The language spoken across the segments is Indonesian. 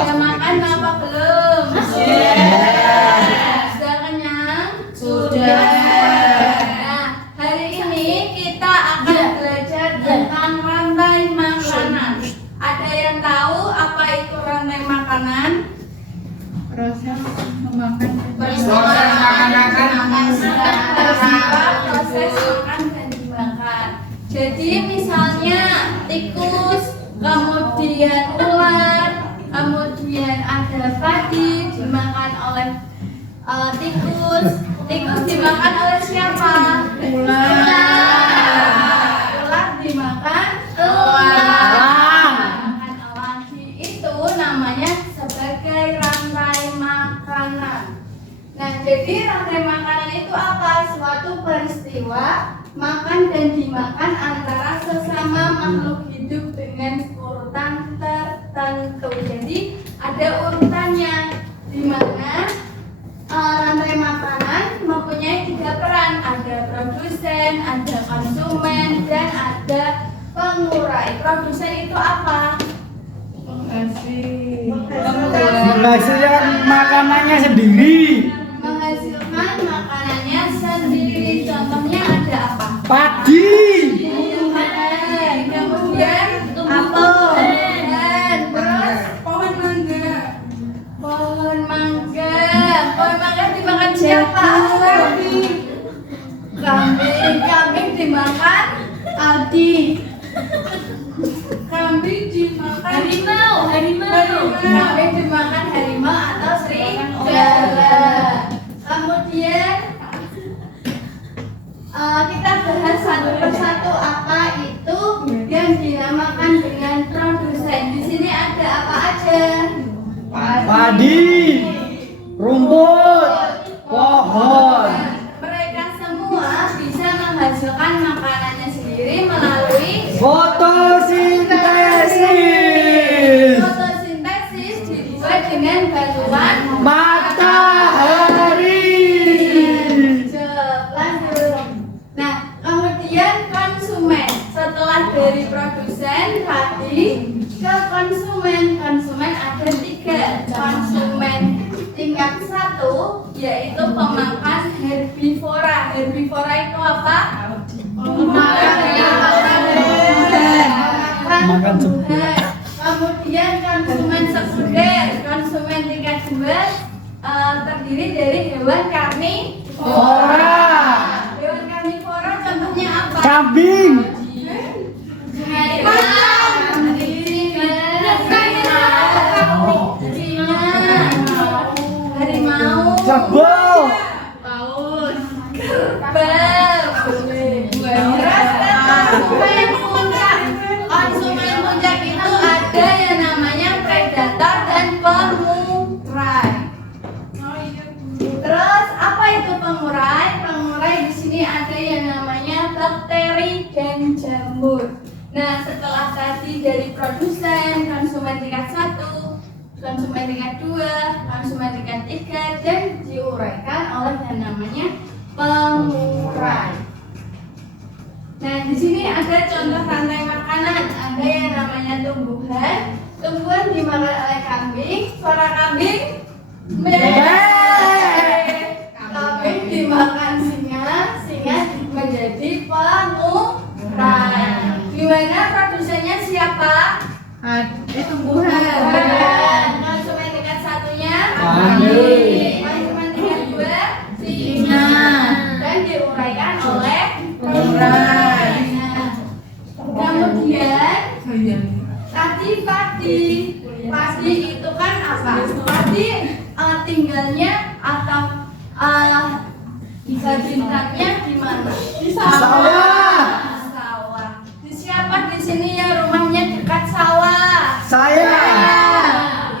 Sudah makan apa belum? Sudah kenyang? Sudah. Nah, hari ini kita akan belajar tentang rantai makanan. Ada yang tahu apa itu rantai makanan? Proses memakan. Proses makan dan dimakan. Jadi misalnya tikus, kemudian ular, kemudian ada padi dimakan oleh tikus. Tikus dimakan oleh siapa? Ular. Ular dimakan elang. Makan elang. Itu namanya sebagai rantai makanan. Nah, jadi rantai makanan itu apa? Suatu peristiwa makan dan dimakan antara sesama makhluk hidup dengan urutan tertentu. Jadi ada urutannya, di mana rantai makanan mempunyai 3 peran. Ada produsen, ada konsumen, dan ada pengurai. Produsen itu apa? Menghasilkan makanannya sendiri. Menghasilkan makanannya sendiri. Contohnya ada apa? Padi. Kemudian apel, dan terus pohon mangga. Pohon mangga. Pohon mangga dimakan siapa? Kambing. Kambing dimakan Aldi. Kambing dimakan harimau. Kambing dimakan harimau atau serigala. Kemudian kita bahas satu persatu apa itu yang dinamakan dengan produsen. Di sini ada apa aja? Padi. Rumput. Pohon. Mereka semua bisa menghasilkan makanannya sendiri melalui Fotosintesis. fotosintesis dibuat dengan bantuan Matahari. lanjut. Nah, kemudian konsumen. Setelah dari produsen tadi ke konsumen. Konsumen ada 3. Konsumen tingkat 1 yaitu pemakan herbivora. Herbivora itu apa? Makan tumbuhan. Kemudian konsumen sekunder. Konsumen tingkat 2 terdiri dari hewan karnivora. Hewan karnivora contohnya apa? Kambing. Harimau, Kerbau. paus, kerbau, terus konsumen puncak itu ada yang namanya predator dan pengurai. Terus apa itu pengurai? Pengurai di sini ada yang namanya bakteri dan jamur. Nah, setelah tadi dari produsen, konsumen tingkat 1, konsumen tingkat 2, konsumen tingkat 3, dan diuraikan oleh yang namanya pengurai. Nah, di sini ada contoh rantai makanan. Ada yang namanya tumbuhan. Tumbuhan dimakan oleh kambing. Suara kambing kambing dimakan singa. Singa menjadi pengurai. Gimana produsennya siapa? Tumbuhan. Konsumen tingkat 1-nya Kambing. konsumen tingkat 2 Singa. dan diuraikan oleh Pengurai. Nah, kemudian tadi padi itu kan apa? Padi tinggalnya atau habitatnya di mana? Di Sawah. Sawah. Di siapa di sini yang rumahnya dekat sawah? Saya.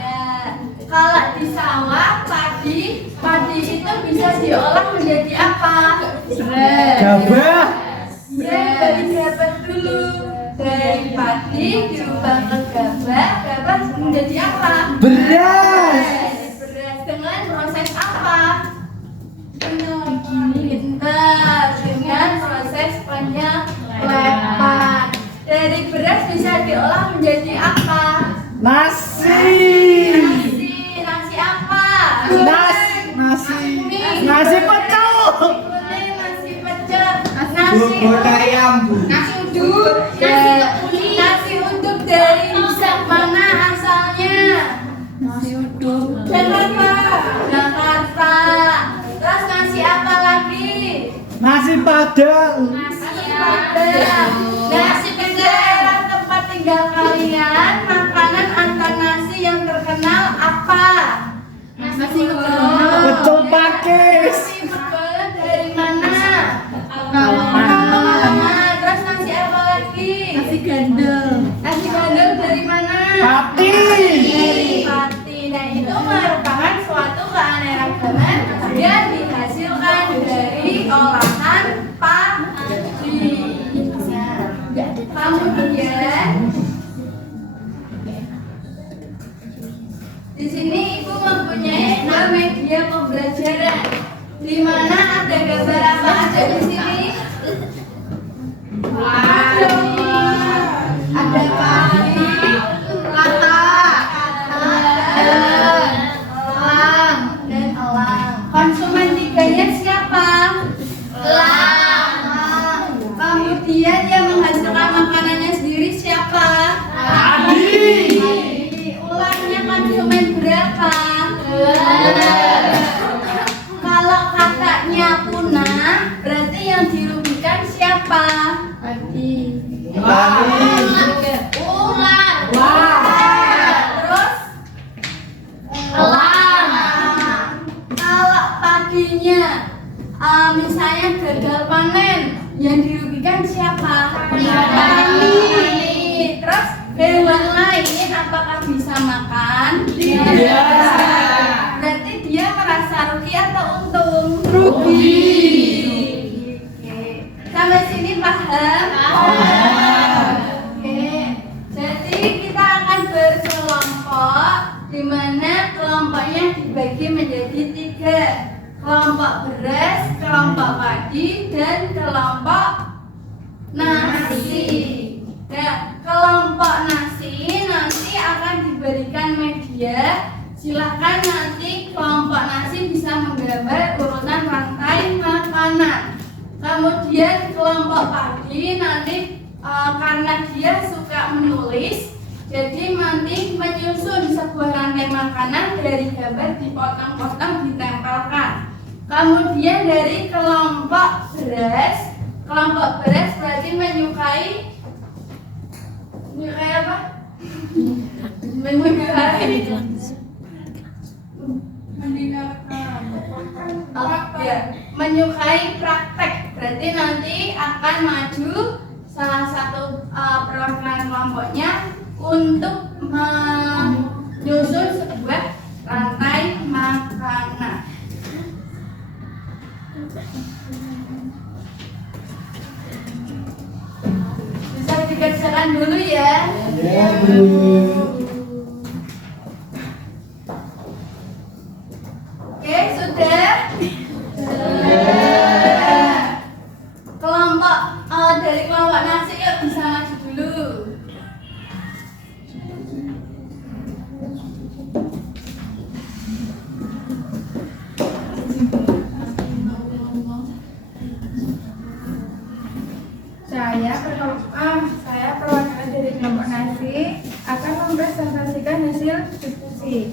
Ya. Kalau di sawah padi itu bisa diolah menjadi apa? Gabah. Ya, dari gabah dulu. Dari padi diubah ke gabah menjadi apa? Beras. Beras dengan proses apa? Pintar, dengan proses penyelepan. Dari beras bisa diolah menjadi apa? Nasi. Bubur ayam, Bu. Nasi uduk. Nasi uduk dari mana asalnya? Nasi uduk. Jakarta. Jakarta. Terus nasi apa lagi? Nasi Padang. Nasi Padang. Nasi daerah tempat tinggal kalian, makanan antar nasi yang terkenal apa? Nasi uduk. Betul pakis. Nasi betul dari mana? Pekalongan. Terus nasi apa lagi? Nasi gandeng. Nasi gandeng dari mana? Pati. Dari Pati. Nah, itu merupakan suatu keanekaragaman yang dihasilkan dari olahan padi. Kemudian di sini ibu mempunyai dua media pembelajaran. Di mana ada gambar apa aja di sini? Ada padi, kata, elang, dan elang. Konsumen tiganya siapa? Elang. Kemudian yang menghasilkan makanannya sendiri siapa? Padi. Ulangnya konsumen berapa? Kalau katanya punah, berarti yang dirugikan siapa? Padi. Ular. Terus elang. Kalau paginya misalnya gagal panen, yang dirugikan siapa? Petani. Terus hewan lain apakah bisa makan? Berarti dia merasa rugi atau untung? Rugi. Oke. Sampai sini paham? Oke. Jadi kita akan berkelompok, di mana kelompoknya dibagi menjadi 3. Kelompok beras, kelompok padi, dan kelompok nasi. Nah, kelompok nasi nanti akan diberikan media. Silahkan nanti kelompok nasi bisa menggambar urutan rantai makanan. Kemudian kelompok padi nanti karena dia suka menulis, jadi nanti menyusun sebuah rantai makanan dari gambar dipotong-potong ditempelkan. Kemudian dari kelompok beras berarti menyukai apa? Menyukai praktek, berarti nanti akan maju salah satu perwakilan kelompoknya untuk menyusun sebuah rantai makanan. Bisa dikerjakan dulu ya. Ya, Bu. Oke, sudah? Kelompok dari kelompok nasi yuk bisa maju dulu. Saya perwakilan dari kelompok nasi akan mempresentasikan hasil diskusi.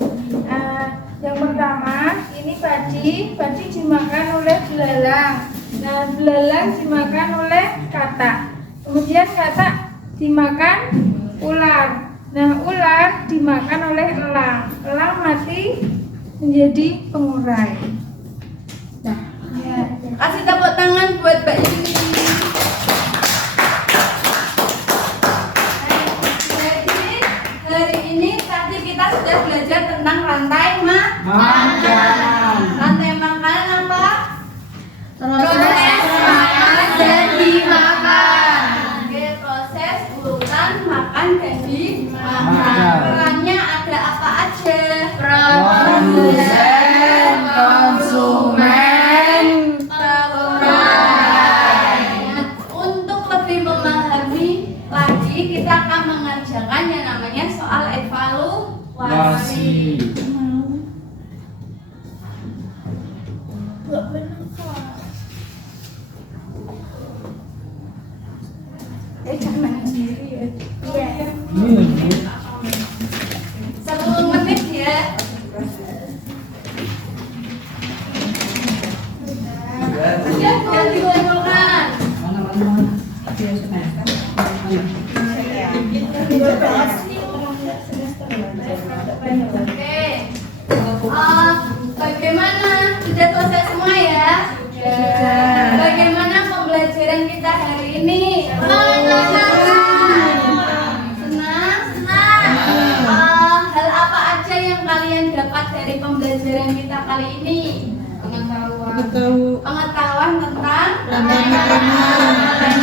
Yang pertama, ini padi dimakan oleh belalang. Nah, belalang dimakan oleh katak. Kemudian katak dimakan ular. Nah, ular dimakan oleh elang. Elang mati menjadi pengurai. Nah, ya. Kasih tepuk tangan buat Mbak Yuni. Jadi hari ini tadi kita sudah belajar tentang rantai Makan. Rantai makanan apa? Proses makan dan dimakan. Oke, proses urutan makan dan dimakan. Makan. Perannya ada apa aja? Produsen, konsumen, pengurai. Untuk lebih memahami lagi, kita akan mengerjakan yang namanya soal evaluasi. jangan sendiri ya. Iya. Ini 10 menit ya. Siap yang dikumpulkan. Oke. Bagaimana? Sudah selesai semua ya? Sudah. Bagaimana pembelajaran kita hari ini? Senang? Hal apa aja yang kalian dapat dari pembelajaran kita kali ini? Pengetahuan tentang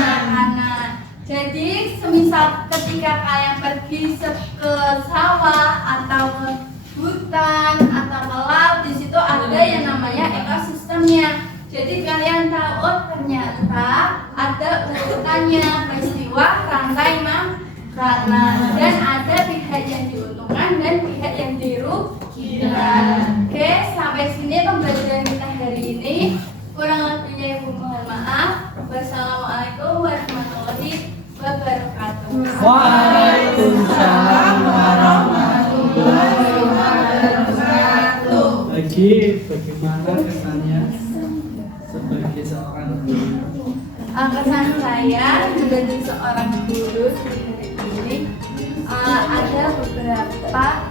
makanan. Jadi semisal ketika kalian pergi ke sawah atau ke hutan atau ke laut, di situ ada yang namanya ekosistemnya. Jadi kalian tahu, oh ternyata ada urutannya peristiwa rantai makanan dan ada pihak yang diuntungkan dan pihak yang dirugikan. Oke, sampai sini pembelajaran kita hari ini. Kurang lebihnya ibu mohon maaf. Wassalamualaikum warahmatullahi wabarakatuh. Waalaikumsalam warahmatullahi wabarakatuh. Lagi bagaimana kesannya sebagai seorang guru? Kesan saya menjadi seorang guru di hari ini ada beberapa